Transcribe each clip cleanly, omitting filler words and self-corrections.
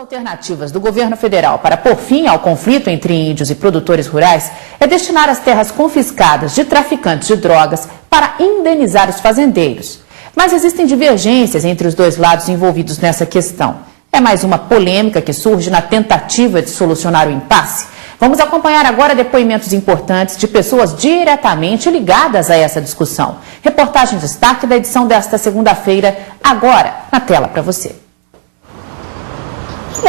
Alternativas do governo federal para pôr fim ao conflito entre índios e produtores rurais é destinar as terras confiscadas de traficantes de drogas para indenizar os fazendeiros. Mas existem divergências entre os dois lados envolvidos nessa questão. É mais uma polêmica que surge na tentativa de solucionar o impasse. Vamos acompanhar agora depoimentos importantes de pessoas diretamente ligadas a essa discussão. Reportagem de destaque da edição desta segunda-feira, agora na tela para você.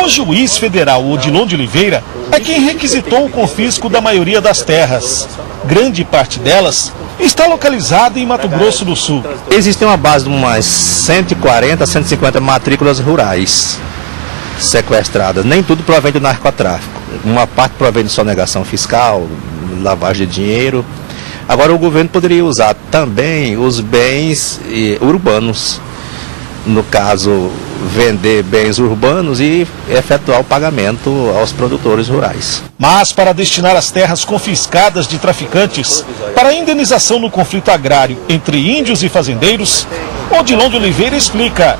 O juiz federal Odilon de Oliveira é quem requisitou o confisco da maioria das terras. Grande parte delas está localizada em Mato Grosso do Sul. Existe uma base de umas 140, 150 matrículas rurais sequestradas. Nem tudo provém do narcotráfico. Uma parte provém de sonegação fiscal, lavagem de dinheiro. Agora o governo poderia usar também os bens urbanos. No caso, vender bens urbanos e efetuar o pagamento aos produtores rurais. Mas para destinar as terras confiscadas de traficantes para a indenização no conflito agrário entre índios e fazendeiros, Odilon de Oliveira explica: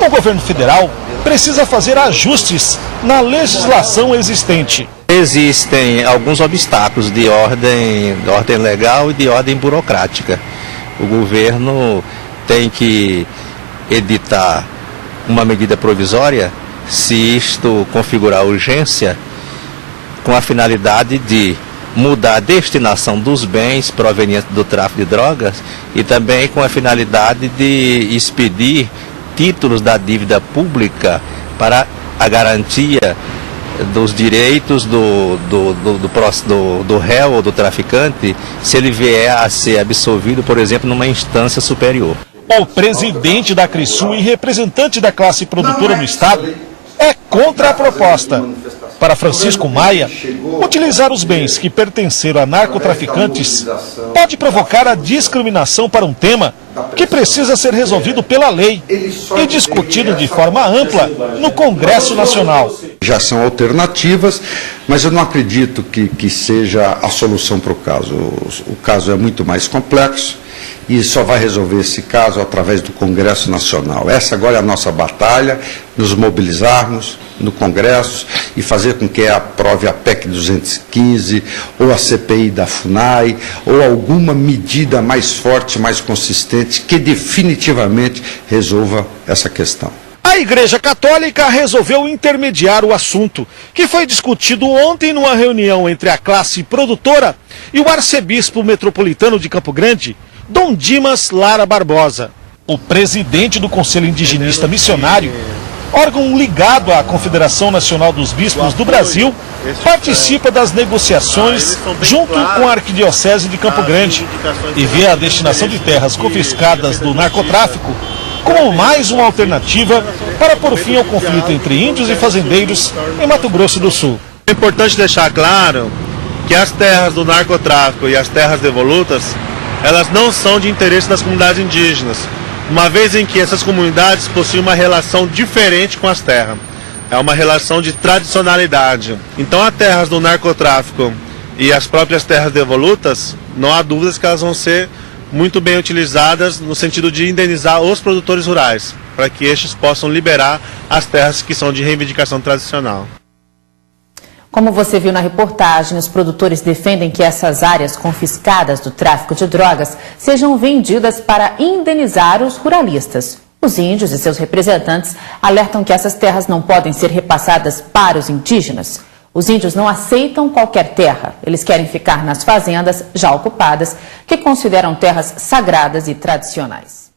o governo federal precisa fazer ajustes na legislação existente. Existem alguns obstáculos de ordem legal e de ordem burocrática. O governo tem que editar uma medida provisória, se isto configurar urgência, com a finalidade de mudar a destinação dos bens provenientes do tráfico de drogas e também com a finalidade de expedir títulos da dívida pública para a garantia dos direitos do réu ou do traficante, se ele vier a ser absolvido, por exemplo, numa instância superior. O presidente da Crisul e representante da classe produtora no estado é contra a proposta. Para Francisco Maia, utilizar os bens que pertenceram a narcotraficantes pode provocar a discriminação para um tema que precisa ser resolvido pela lei e discutido de forma ampla no Congresso Nacional. Já são alternativas, mas eu não acredito que seja a solução para o caso. O caso é muito mais complexo. E só vai resolver esse caso através do Congresso Nacional. Essa agora é a nossa batalha, nos mobilizarmos no Congresso e fazer com que aprove a PEC 215, ou a CPI da FUNAI, ou alguma medida mais forte, mais consistente, que definitivamente resolva essa questão. A Igreja Católica resolveu intermediar o assunto, que foi discutido ontem numa reunião entre a classe produtora e o arcebispo metropolitano de Campo Grande, Dom Dimas Lara Barbosa. O presidente do Conselho Indigenista Missionário, órgão ligado à Confederação Nacional dos Bispos do Brasil, participa das negociações junto com a Arquidiocese de Campo Grande e vê a destinação de terras confiscadas do narcotráfico como mais uma alternativa para pôr fim ao conflito entre índios e fazendeiros em Mato Grosso do Sul. É importante deixar claro que as terras do narcotráfico e as terras devolutas, elas não são de interesse das comunidades indígenas, uma vez em que essas comunidades possuem uma relação diferente com as terras. É uma relação de tradicionalidade. Então, as terras do narcotráfico e as próprias terras devolutas, não há dúvidas que elas vão ser muito bem utilizadas no sentido de indenizar os produtores rurais, para que estes possam liberar as terras que são de reivindicação tradicional. Como você viu na reportagem, os produtores defendem que essas áreas confiscadas do tráfico de drogas sejam vendidas para indenizar os ruralistas. Os índios e seus representantes alertam que essas terras não podem ser repassadas para os indígenas. Os índios não aceitam qualquer terra. Eles querem ficar nas fazendas já ocupadas, que consideram terras sagradas e tradicionais.